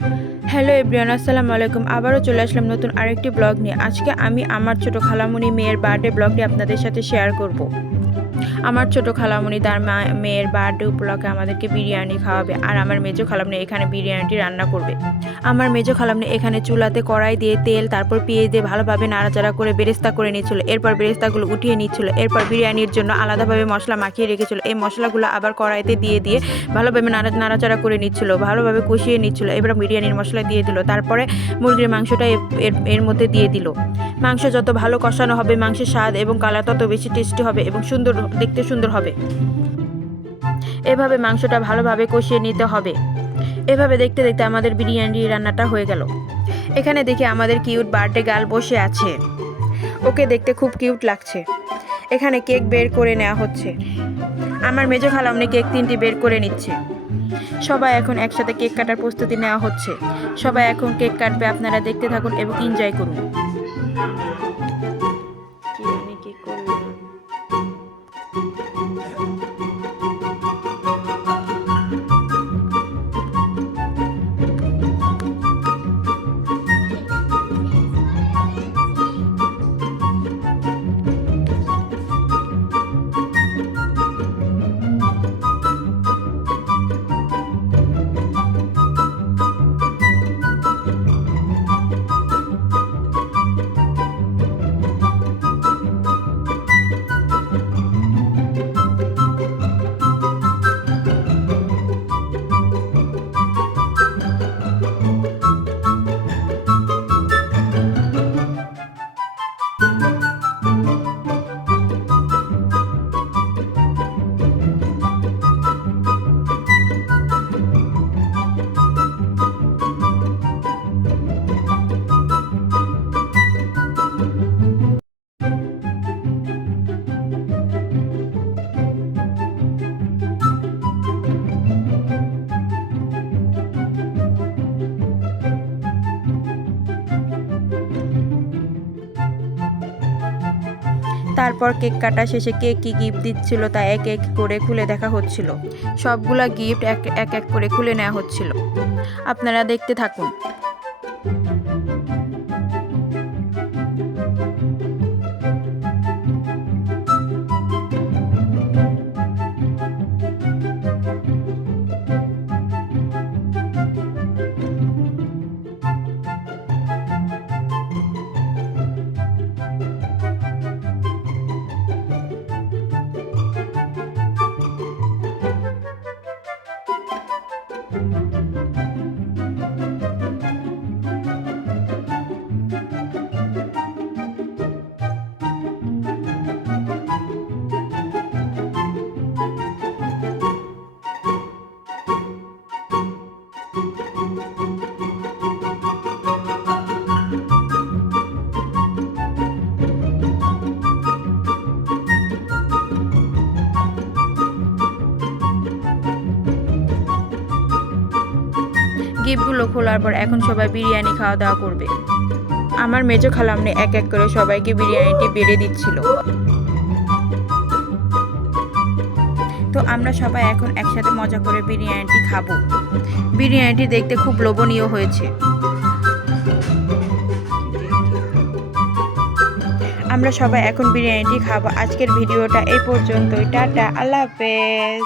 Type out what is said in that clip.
Hello everyone, আসসালামু আলাইকুম। আবারও চলে আসলাম নতুন আরেকটি ব্লগ নিয়ে। আজকে আমি আমার ছোট খালামণি মেয়ের বার্থডে ব্লগটি আপনাদের সাথে শেয়ার করব। আমার ছোট খালামণি তার মেয়ের বার্থডে উপলক্ষে আমাদেরকে বিরিয়ানি খাওয়াবে, আর আমার মেজো খালামণি এখানে বিরিয়ানিটি রান্না করবে। আমার মেজো খালামণি এখানে চুলাতে কড়াই দিয়ে তেল, তারপর পেঁয়াজ দিয়ে ভালোভাবে নাড়াচাড়া করে বেরেস্তা করে নিচ্ছিল। এরপর বেরেস্তাগুলো উঠিয়ে নিচ্ছিল। এরপর বিরিয়ানির জন্য আলাদাভাবে মশলা মাখিয়ে রেখেছিল। এই মশলাগুলো আবার কড়াইতে দিয়ে ভালোভাবে নাড়াচাড়া করে নিচ্ছিল, ভালোভাবে কষিয়ে নিচ্ছিল। এবার বিরিয়ানির মশলা দিয়ে দিল, তারপরে মুরগির মাংসটা এর মধ্যে দিয়ে দিল। মাংস যত ভালো কষানো হবে, মাংসের স্বাদ এবং কালার তত বেশি টেস্টি হবে এবং দেখতে সুন্দর হবে। এভাবে মাংসটা ভালোভাবে কষিয়ে নিতে হবে। এভাবে দেখতে দেখতে আমাদের বিরিয়ানি রান্নাটা হয়ে গেল। এখানে দেখি আমাদের কিউট বার্থডে গার্ল বসে আছে। ওকে দেখতে খুব কিউট লাগছে। এখানে কেক বের করে নেওয়া হচ্ছে। আমার মেজো খালামণি কেক 3টি বের করে নিচ্ছে। সবাই এখন একসাথে কেক কাটার প্রস্তুতি নেওয়া হচ্ছে। সবাই এখন কেক কাটবে, আপনারা দেখতে থাকুন এবং এনজয় করুন। তারপর কেক কাটা শেষে কে কি গিফট দিচ্ছিল তা এক এক করে খুলে দেখা হচ্ছিল। সবগুলা গিফট এক এক করে খুলে নেওয়া হচ্ছিল। আপনারা দেখতে থাকুন। গিফটগুলো খোলার পর এখন সবাই বিরিয়ানি খাওয়া দাওয়া করবে। আমার মেজো খালামণি এক এক করে সবাইকে বিরিয়ানিটি বেড়ে দিচ্ছিল। তো আমরা সবাই এখন একসাথে মজা করে বিরিয়ানিটি খাবো। বিরিয়ানিটি দেখতে খুব লোভনীয় হয়েছে। আমরা সবাই এখন বিরিয়ানিটি খাবো। আজকের ভিডিওটা এই পর্যন্তই। টাটা, আল্লাহ হাফেজ।